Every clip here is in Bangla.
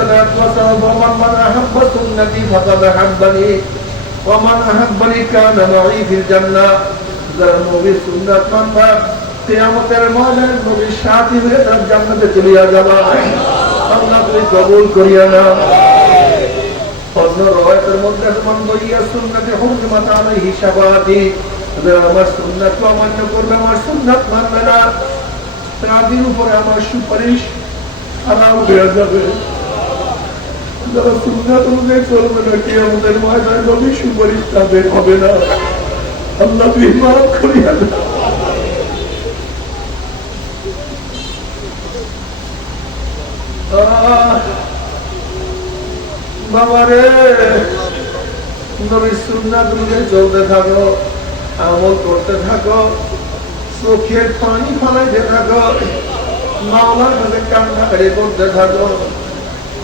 الصلاة والسلام ومن من أحب سنتي فقد أحبني ومن أحبني كان معي في الجنة যারা নবীর সুন্নাত মানবা কিয়ামতের ময়দানে নবীর সাথী হয়ে তার জান্নাতে চলিয়া যাবা আল্লাহ তুমি কবুল করিয়া না অন্য রয়েতের মধ্যে তোমার বইয়া সুন্নাতে হুকুমাত আলাইহি শাফাআতি যারা আমার সুন্নাত অমান্য করবে আমার সুন্নাত মানবে না তাদের উপরে আমার সুপারিশ হারাম হয়ে যাবে যারা অনুযায়ী চলবে না কি আমাদের ময়দান নবী সুপারিশ তাদের হবে না। আল্লাহ তুই করিয়া না চলতে থাকো, আমল করতে থাকো, চোখের পানি ফলাইতে থাকো, মাওলার কাছে কান্নাকারি করতে থাকো।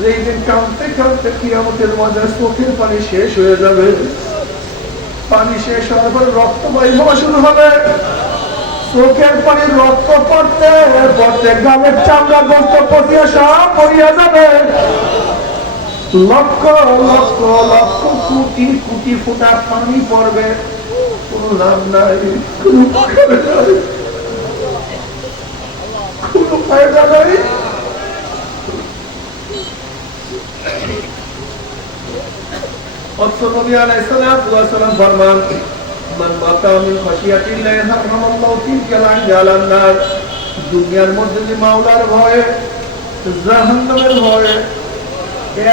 যেই কাঁদতে কাঁদতে কি আমাদের চোখের পানি শেষ হয়ে যাবে। পানি শেষ হওয়ার পরে রক্ত হওয়া শুরু হবে। চোখের পানি রক্ত পড়তে পড়তে গালের চামড়া গোস্ত পচিয়ে সব পড়িয়া যাবে। লক্ষ লক্ষ লক্ষ কোটি কোটি ফুটা পানি পড়বে। কোনো লাভ নাই, কোনো ফায়দা নাই। দুনিয়ার মধ্যে যে মাওলার ভয়ে, জাহান্নামের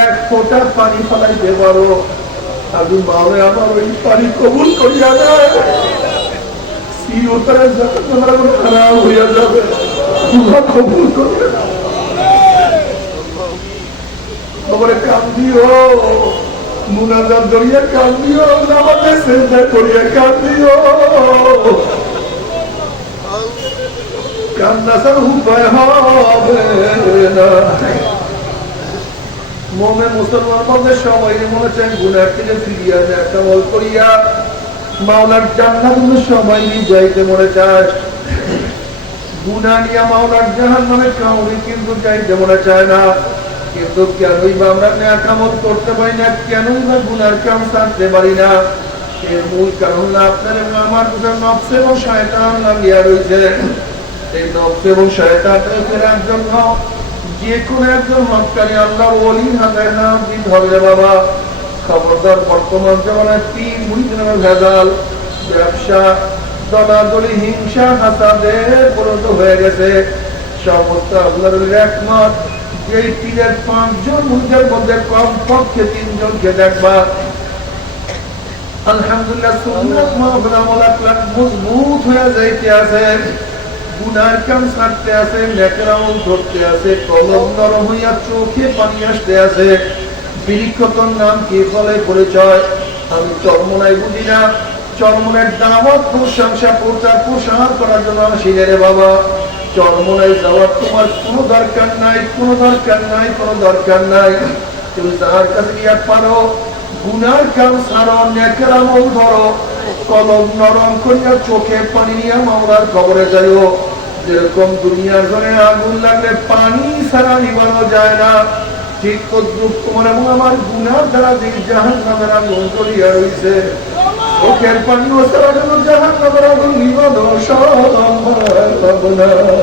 এক ফোঁটা পানি ফলাইতে পারো আমি মাওলা আমার ওই পানি কবুল করিয়া দেয় চিরতরে জাহান্নামের আগুন খারাপ হইয়া যাবে কবুল করবে না খবরে কান্দিও। কান্দিও, নামাজে কান্দিও। কান্না ছাড়া উপায় হবে না। মধ্যে সবাই মনে চান থেকে ফিরিয়া যায় করিয়া। মাওলার জান্নাত সবাই যাইতে মনে চায়। গুনা নিয়া মাওলার জাহান নামে কাউরি কিন্তু যাইতে মনে চায় না। কিন্তু কেনই বা আমরা ন্যায় কামল করতে পারি না। কেনই বা গুনার কাম ছাড়তে পারি না। এর মূল কারণ আপনার এবং আমার দুটো নফস এবং শয়তান লাগিয়া রয়েছে। এই নফস এবং শয়তানকে ফেরার জন্য যে কোনো একজন মক্কারি আল্লাহ ওলি হাতে নাম দিতে হবে বাবা। খবরদার বর্তমান জমানায় তিন নামে ভেজাল। ব্যবসা, দলাদলি, হিংসা, হাসাদে পরিণত হয়ে গেছে। সমস্ত আল্লাহর একমত। যেই পীরের পাঁচজন মধ্যে কম পক্ষে তিনজনকে চোখে পানি আসতে আছে। বৃক্ষতর নাম কি ফলে পরিচয়? আমি চর্মনাই বুঝি না। চর্মনের দাওয়াত প্রশংসা প্রচার প্রসার করার জন্য আসি বাবা। চর্মনাই যাওয়ার তোমার কোনো দরকার নাই, কোনো দরকার নাই, কোনো দরকার নাই। তুমি তার কাছে পারো, গুনার কাম ছাড়ো, নেকের আমল ধরো, কলম নরম করিয়া চোখে পানি নিয়ে মামলার খবরে যাইও। যেরকম দুনিয়ার ঘরে আগুন লাগলে পানি ছাড়া নিবানো যায় না। ঠিক তদ্রুপ তোমার এবং আমার গুনার দ্বারা যে জাহান নামের আগুন করিয়া রয়েছে চোখের পানি ও ছাড়া যেন জাহান নামের আগুন নিবানো না।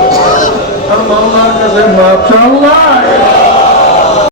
আর মাওলার কাছে মাথা